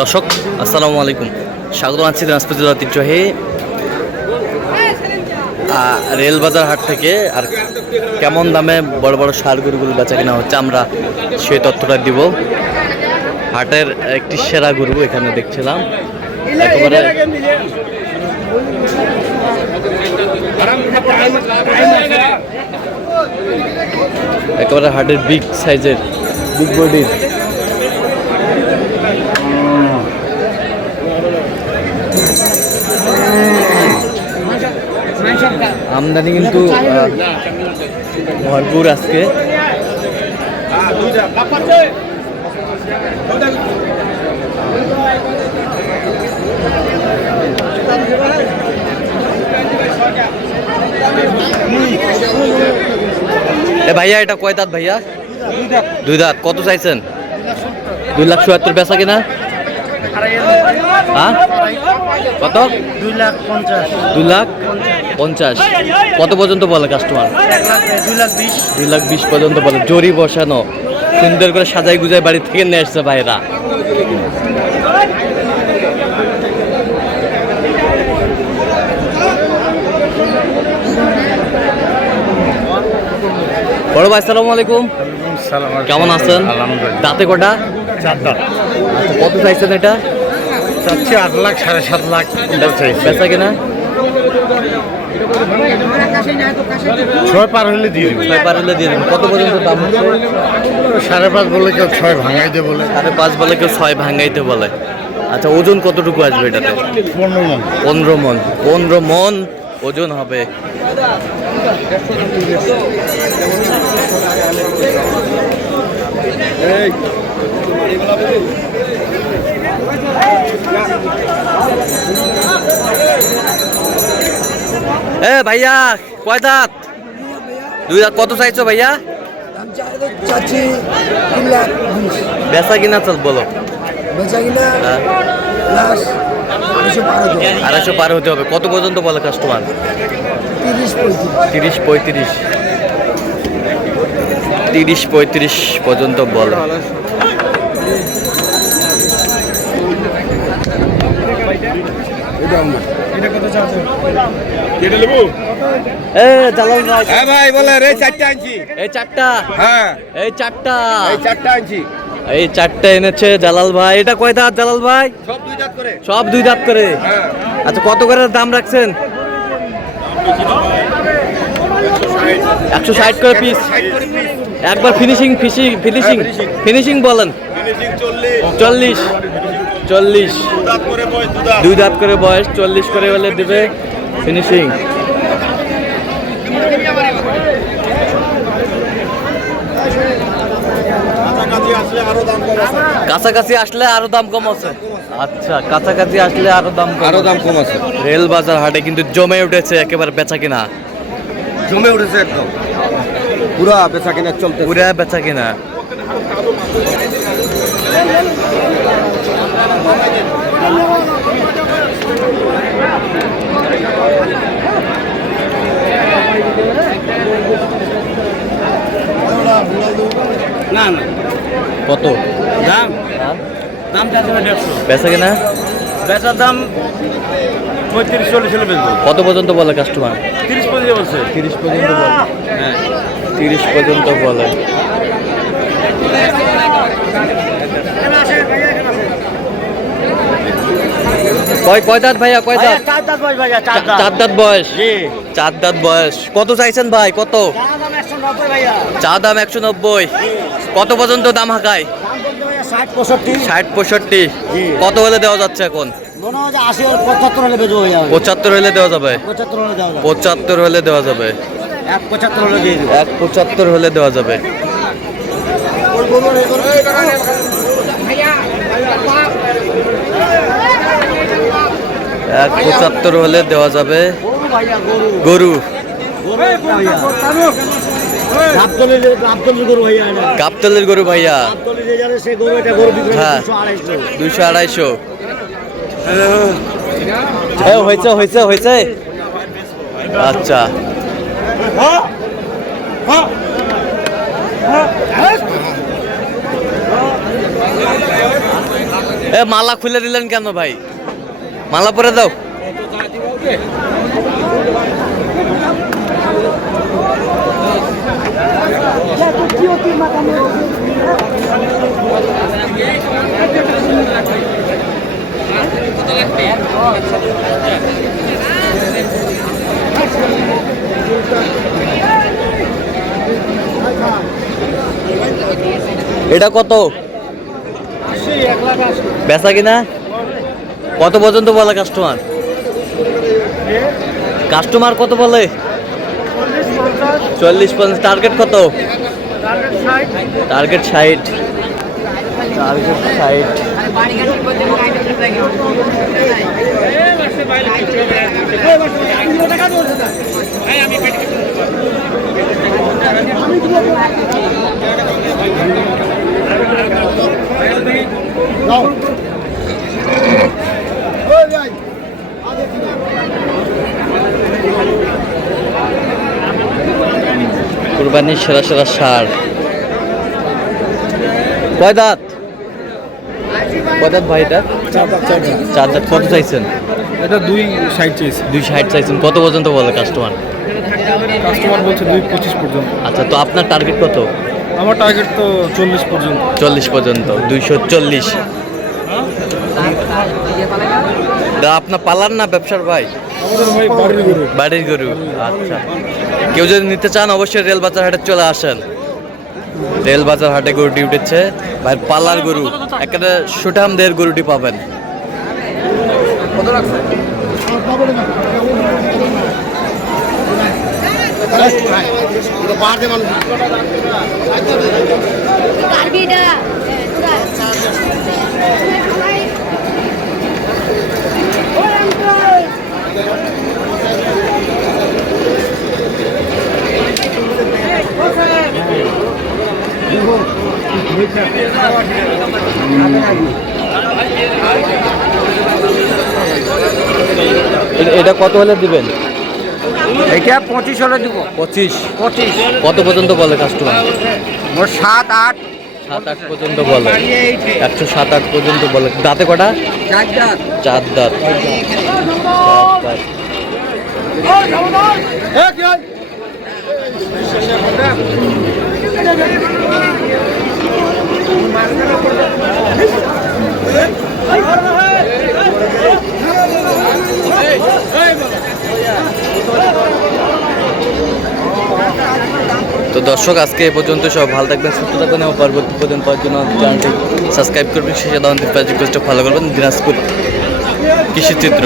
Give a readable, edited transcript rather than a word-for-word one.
দর্শক আসসালামু আলাইকুম, স্বাগত আছি দিনাজপুর জেলার ঐতিহ্যবাহী রেলবাজার হাট থেকে। আর কেমন দামে বড় বড় ষাঁড় গরুগুলো বেচা কেনা হচ্ছে আমরা সেই তথ্যটা দিব। হাটের একটি সেরা গরু এখানে দেখছিলাম, একেবারে হাটের বিগ সাইজের, বিগ বডির আমদানি কিন্তু ভরপুর আজকে। এ ভাইয়া, এটা কয় দাঁত ভাইয়া? দুই দাঁত। কত চাইছেন? 2,70,000 বেচা কিনা? হ্যাঁ, কত? 2,50,000। কত পর্যন্ত বলে কাস্টমার? 2,20,000 পর্যন্ত বলে। জরি বসানো, সুন্দর করে সাজাই গুজাই বাড়ি থেকে নিয়ে আসছে ভাইরা। বড় ভাই আসসালামু আলাইকুম, কেমন আছেন? দাঁতে কটা? 4 দাঁত। আচ্ছা, কত চাইছেন এটা? চাচ্ছি 8 লাখ, 7.5 লাখ বেচা কিনা? 6 পার হলে দিয়ে দিবে। 6 পার হলে দিয়ে দেবেন। কত পর্যন্ত দাম হচ্ছে? 5.5 বলে কেউ 6 ভাঙাইতে বলে। 5.5 বলে, কেউ 6 ভাঙাইতে বলে। আচ্ছা, ওজন কতটুকু আসবে এটাতে? 15 মণ। 15 মণ। 15 মণ ওজন হবে। এ ভাইয়া, কয় দাঁত? 2 দাঁত। কত চাইছো ভাইয়া? বেচা কিনা চল বলো। 250 পার হতে হবে। কত পর্যন্ত বলে কাস্টমার? 30-35 পর্যন্ত বলে। ভাই বলে রে 4টা আনছি। এই 4টা? হ্যাঁ, এই 4টা। এই 4টা আনছি। এই 4টা এনেছে জালাল ভাই। এটা কয় দাঁত জালাল ভাই? সব 2 দাঁত করে। সব 2 দাঁত করে। হ্যাঁ। আচ্ছা, কত করে দাম রাখছেন? 160 করে পিস। একবার ফিনিশিং বলেন। 40 2 দাঁত করে বয়স, 40 করে হলে দেবে ফিনিশিং। কাছাকাছি আসলে আরো দাম কম আছে। আচ্ছা, কাছাকাছি আসলে আরো দাম কম আছে। রেল বাজার হাটে কিন্তু জমে উঠেছে একেবারে বেচা কিনা। জমে উঠেছে একদম, পুরা বেচা কিনা চলতে। পুরা বেচা কিনা। না না, কত দাম? দাম বেচা কিনা? বেচার দাম 35-40 হলে বেচবো। কত পর্যন্ত বলে কাস্টমার? 30 পর্যন্ত বলছে। 30 পর্যন্ত বলে। হ্যাঁ, 30 পর্যন্ত বলে। কয় দাঁত ভাইয়া? কয় দাঁত? 4 দাঁত বয়স ভাইয়া, 4 দাঁত। 4 দাঁত বয়স। জি। 4 দাঁত বয়স। কত চাইছেন ভাই? কত? দাম 190 ভাইয়া। চা দাম 190। কত পর্যন্ত দাম হাঁকায়? দাম বলতে ভাইয়া 60-65। 60-65। জি। কত হলে দেওয়া যাচ্ছে এখন? মনে হয় যে 80 আর 75 হলে বেচবো ভাইয়া। 75 হলে দেওয়া যাবে। 75 হলে দেওয়া যাবে। 75 হলে দেওয়া যাবে। 1.75 হলে দিয়ে দিব। 1.75 হলে দেওয়া যাবে। এক 75 হলে দেওয়া যাবে। গরু গাবতলের গরু ভাইয়া। হ্যাঁ, 200-250। হয়েছে। আচ্ছা, এ মালা খুলে দিলেন কেন ভাই? মালা পরে দাও। এটা কত বেচা কিনা? কত পর্যন্ত বলে কাস্টমার? কাস্টমার কত বলে? 40-50। টার্গেট কত? টার্গেট 60। টার্গেট 60। কুরবানির সেরা সেরা সার। কয় দাঁত? কয় দাঁত ভাই এটা? 4 দাঁত। কত চাইছেন? এটা 2.60 চাইছে। 260 চাইছেন। কত পর্যন্ত বলে কাস্টমার? কাস্টমার বলছে 2.25 পর্যন্ত। আচ্ছা, তো আপনার টার্গেট কত? আমার টার্গেট তো 40 পর্যন্ত। 40 পর্যন্ত। 240। আপনার পালার না ব্যবসার ভাই? আমাদের ভাই বাড়ির গরু। বাড়ির গরু। আচ্ছা, কেউ যদি নিতে চান অবশ্যই রেলবাজার হাটে চলে আসেন। রেলবাজার হাটে গরুটি উঠেছে ভাই, পালার গরু। একটা সুঠামদের গরুটি পাবেন। এটা কত হলে দিবেন? এটা 25 হলে দিব। 25। 25। কত পর্যন্ত বলে কাস্টমার? মোট 7-8। 7-8 পর্যন্ত বলে। 107-8 পর্যন্ত বলে। দাঁতে কটা? 4 দাঁত। 4 দাঁত। 4 দাঁত। তো দর্শক, আজকে এ পর্যন্ত। সব ভালো থাকবেন, সুস্থ থাকবেন এবং পরবর্তী পর্যন্ত জন্য চ্যানেলটি সাবস্ক্রাইব করবেন। শেষে দাওয়ান রিকোয়েস্টটা ফলো করবেন। দিনাজপুর কৃষি চিত্র।